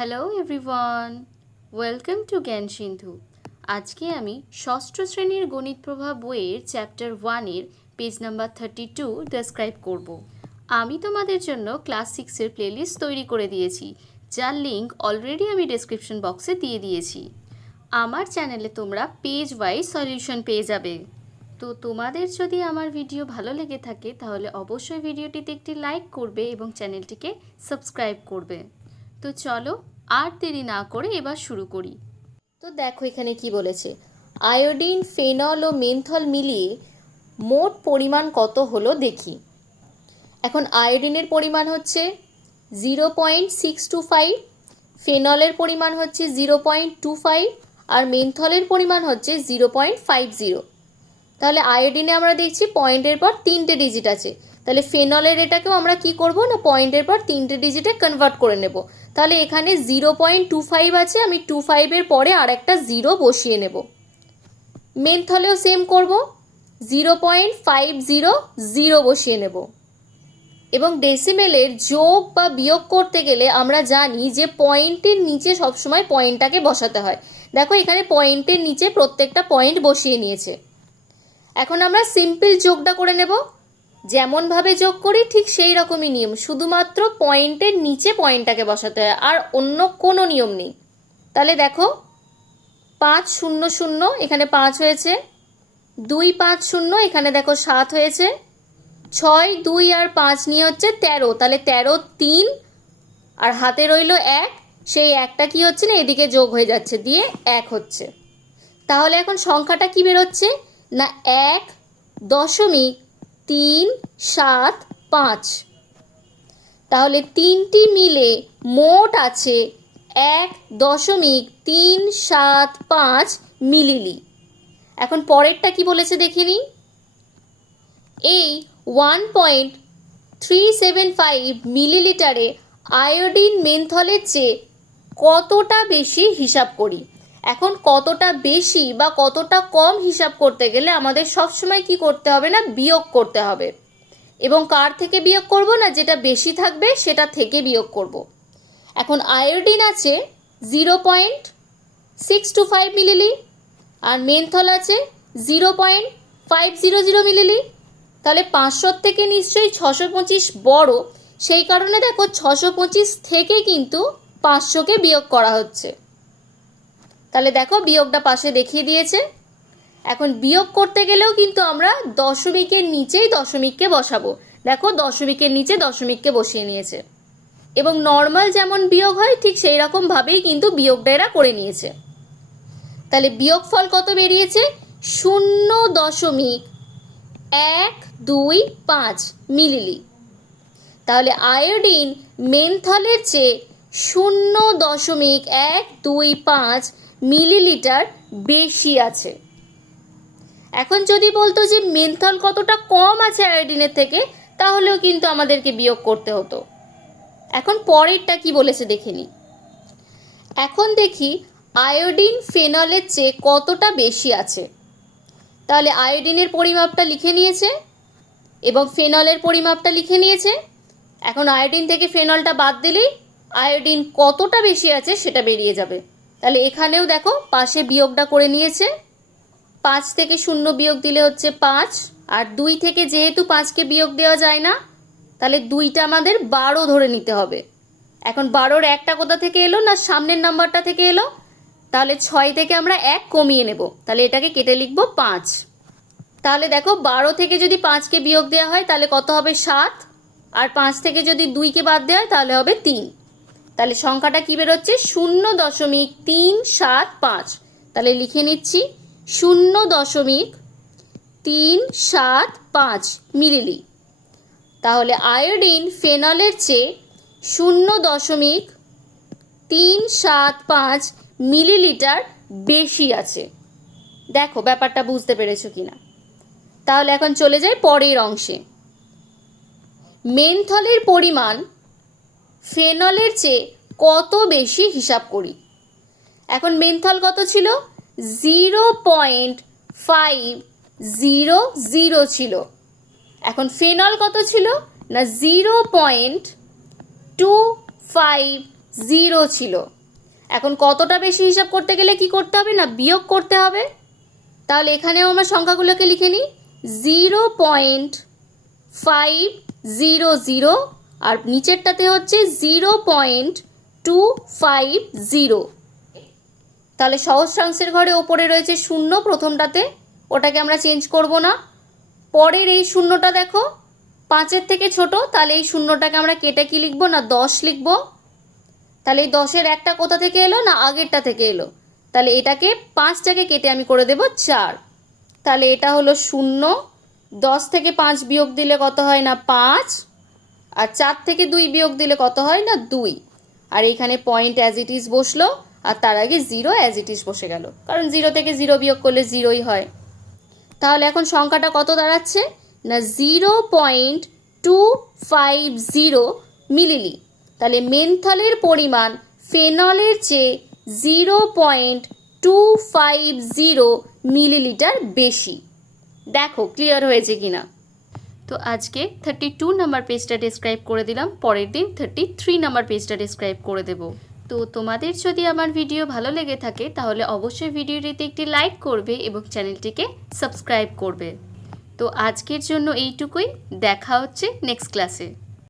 Hello everyone welcome to জ্ঞান সিন্ধু আজকে আমি ষষ্ঠ শ্রেণির গণিত প্রভাব বইয়ের চ্যাপ্টার ওয়ানের page number thirty two describe করব। আমি তোমাদের জন্য ক্লাস সিক্সের প্লেলিস্ট তৈরি করে দিয়েছি, যার লিঙ্ক অলরেডি আমি ডেসক্রিপশন বক্সে দিয়ে দিয়েছি। আমার চ্যানেলে তোমরা পেজ ওয়াইজ সলিউশন পেয়ে যাবে। তো তোমাদের যদি আমার ভিডিও ভালো লেগে থাকে, তাহলে অবশ্যই ভিডিওটিতে একটি লাইক করবে এবং চ্যানেলটিকে সাবস্ক্রাইব করবে। তো চলো আর দেরি না করে এবার শুরু করি। তো দেখো এখানে কি বলেছে। আয়োডিন, ফেনল ও মেন্থল মিলিয়ে মোট পরিমাণ কত হলো দেখি। এখন আয়োডিনের পরিমাণ হচ্ছে zero point six two five, ফেনলের পরিমাণ হচ্ছে জিরো পয়েন্ট টু ফাইভ আর মেন্থলের পরিমাণ হচ্ছে জিরো পয়েন্ট ফাইভ জিরো। তাহলে আয়োডিনে আমরা দেখছি পয়েন্টের পর তিনটে ডিজিট আছে। তাহলে ফেনলের এটাকেও আমরা কি করব না, পয়েন্টের পর তিনটে ডিজিটে কনভার্ট করে নেব। তাহলে এখানে জিরো পয়েন্ট টু ফাইভ আছে, আমি টু ফাইভের পরে আর একটা জিরো বসিয়ে নেব। মেন্থলেও সেম করব zero point five zero zero বসিয়ে নেব। এবং ডেসিমেলের যোগ বা বিয়োগ করতে গেলে আমরা জানি যে পয়েন্টের নিচে সবসময় পয়েন্টটাকে বসাতে হয়। দেখো, এখানে পয়েন্টের নিচে প্রত্যেকটা পয়েন্ট বসিয়ে নিয়েছে। এখন আমরা সিম্পল যোগটা করে নেব। যেমনভাবে যোগ করি, ঠিক সেই রকমই নিয়ম। শুধুমাত্র পয়েন্টের নিচে পয়েন্টটাকে বসাতে হয়, আর অন্য কোনো নিয়ম নেই। তাহলে দেখো, পাঁচ শূন্য শূন্য এখানে পাঁচ হয়েছে, দুই পাঁচ শূন্য এখানে দেখো সাত হয়েছে, ছয়, দুই আর পাঁচ নিয়ে হচ্ছে তেরো। তাহলে তেরো, তিন, আর হাতে রইল এক, সেই একটা কি হচ্ছে না, এদিকে যোগ হয়ে যাচ্ছে, দিয়ে এক হচ্ছে। তাহলে এখন সংখ্যাটা কি বেরোচ্ছে? না, এক দশমিক তিন, সাত, পাঁচ। তাহলে তিনটি মিলে মোট আছে এক দশমিক তিন সাত পাঁচ মিলিলি। এখন পরেরটা কি বলেছে দেখে নিই। এই one point three seven five মিলিলিটারে iodine মেন্থলের চেয়ে কতটা বেশি হিসাব করি? এখন কতটা বেশি বা কতটা কম হিসাব করতে গেলে আমাদের সবসময় কি করতে হবে না? বিয়োগ করতে হবে। এবং কার থেকে বিয়োগ করব না? যেটা বেশি থাকবে সেটা থেকে বিয়োগ করব। এখন আয়োডিন আছে zero point six two five milli আর মেনথল আছে zero point five zero zero milli. তাহলে পাঁচশোর থেকে নিশ্চয়ই ছশো পঁচিশ বড়। সেই কারণে দেখো ছশো পঁচিশ থেকে কিন্তু পাঁচশোকে বিয়োগ করা হচ্ছে। তাহলে দেখো বিয়োগটা পাশে দেখিয়ে দিয়েছে। এখন বিয়োগ করতে গেলেও কিন্তু আমরা দশমিকের নিচেই দশমিককে বসাবো। দেখো দশমিকের নিচে দশমিককে বসিয়ে নিয়েছে। এবং নর্মাল যেমন বিয়োগ হয়, ঠিক সেই রকমভাবেই কিন্তু বিয়োগটা এরা করে নিয়েছে। তাহলে বিয়োগফল কত বেরিয়েছে? শূন্য দশমিক এক দুই পাঁচ মিলিলি। তাহলে আয়োডিন মেন্থলের চেয়ে শূন্য দশমিক এক দুই পাঁচ মিলিলিটার বেশি আছে। এখন যদি বলতো যে মেন্থল কতটা কম আছে আয়োডিনের থেকে, তাহলেও কিন্তু আমাদেরকে বিয়োগ করতে হতো। এখন পরেরটা কি বলেছে দেখে নিই এখন দেখি আয়োডিন ফেনলের চেয়ে কতটা বেশি আছে। তাহলে আয়োডিনের পরিমাপটা লিখে নিয়েছে এবং ফেনলের পরিমাপটা লিখে নিয়েছে। এখন আয়োডিন থেকে ফেনলটা বাদ দিলেই আয়োডিন কতটা বেশি আছে সেটা বেরিয়ে যাবে। তাহলে এখানেও দেখো, পাশে বিয়োগটা করে নিয়েছে। পাঁচ থেকে শূন্য বিয়োগ দিলে হচ্ছে পাঁচ, আর দুই থেকে যেহেতু পাঁচকে বিয়োগ দেওয়া যায় না, তাহলে দুইটা আমাদের বারো ধরে নিতে হবে। এখন বারোর একটা কোথা থেকে এলো না সামনের নাম্বারটা থেকে এলো? তাহলে ছয় থেকে আমরা এক কমিয়ে নেব। তাহলে এটাকে কেটে লিখব পাঁচ। তাহলে দেখো, বারো থেকে যদি পাঁচকে বিয়োগ দেওয়া হয়, তাহলে কত হবে সাত? আর পাঁচ থেকে যদি দুইকে বাদ দেওয়া হয়, তাহলে হবে তিন। তাহলে সংখ্যাটা কি বেরোচ্ছে? শূন্য দশমিক তিন সাত পাঁচ। তাহলে লিখে নিচ্ছি, শূন্য দশমিক তিন সাত পাঁচ মিলিলি। তাহলে আয়োডিন ফেনলের চেয়ে শূন্য দশমিক তিন সাত পাঁচ মিলিলিটার বেশি আছে। দেখো, ব্যাপারটা বুঝতে পেরেছ কিনা? তাহলে এখন চলে যাই পরের অংশে। মেন্থলের পরিমাণ ফেনলের চেয়ে কত বেশি হিসাব করি? এখন মেন্থল কত ছিল? Zero point five zero zero ছিল। এখন ফেনল কত ছিল? না, zero point two five zero ছিল। এখন কতটা বেশি হিসাব করতে গেলে কি করতে হবে? না, বিয়োগ করতে হবে। তাহলে এখানেও আমরা সংখ্যাগুলোকে লিখে নিই। Zero point five zero zero আর নিচেরটাতে হচ্ছে zero point two five zero তাহলে সহস্রাংশের ঘরে ওপরে রয়েছে শূন্য, প্রথমটাতে ওটাকে আমরা চেঞ্জ করব না। পরের এই শূন্যটা দেখো, পাঁচের থেকে ছোট, তাহলে এই শূন্যটাকে আমরা কেটে কি লিখব না, দশ লিখব। তাহলে এই দশের একটা কোথা থেকে এলো না আগেরটা থেকে এলো? তাহলে এটাকে পাঁচটাকে কেটে আমি করে দেব চার। তাহলে এটা হলো শূন্য, দশ থেকে পাঁচ বিয়োগ দিলে কত হয় না, পাঁচ। আর চার থেকে দুই বিয়োগ দিলে কত হয় না? দুই। আর এইখানে পয়েন্ট অ্যাজ ইট ইজ বসল, আর তার আগে জিরো অ্যাজ ইট ইজ বসে গেল। কারণ জিরো থেকে জিরো বিয়োগ করলে জিরোই হয়। তাহলে এখন সংখ্যাটা কত দাঁড়াচ্ছে? না zero point two five zero milli তাহলে মেনথলের পরিমাণ ফেনলের চেয়ে zero point two five zero millilitre বেশি। দেখো ক্লিয়ার হয়েছে কিনা? তো আজকে থার্টি টু নাম্বার পেজটা ডিসক্রাইব করে দিলাম, পরের দিন থার্টি থ্রি নাম্বার পেজটা ডিসক্রাইব করে দেব। তো তোমাদের যদি আমার ভিডিও ভালো লেগে থাকে, তাহলে অবশ্যই ভিডিওটিতে একটি লাইক করবে এবং চ্যানেলটিকে সাবস্ক্রাইব করবে। তো আজকের জন্য এইটুকুই, দেখা হচ্ছে নেক্সট ক্লাসে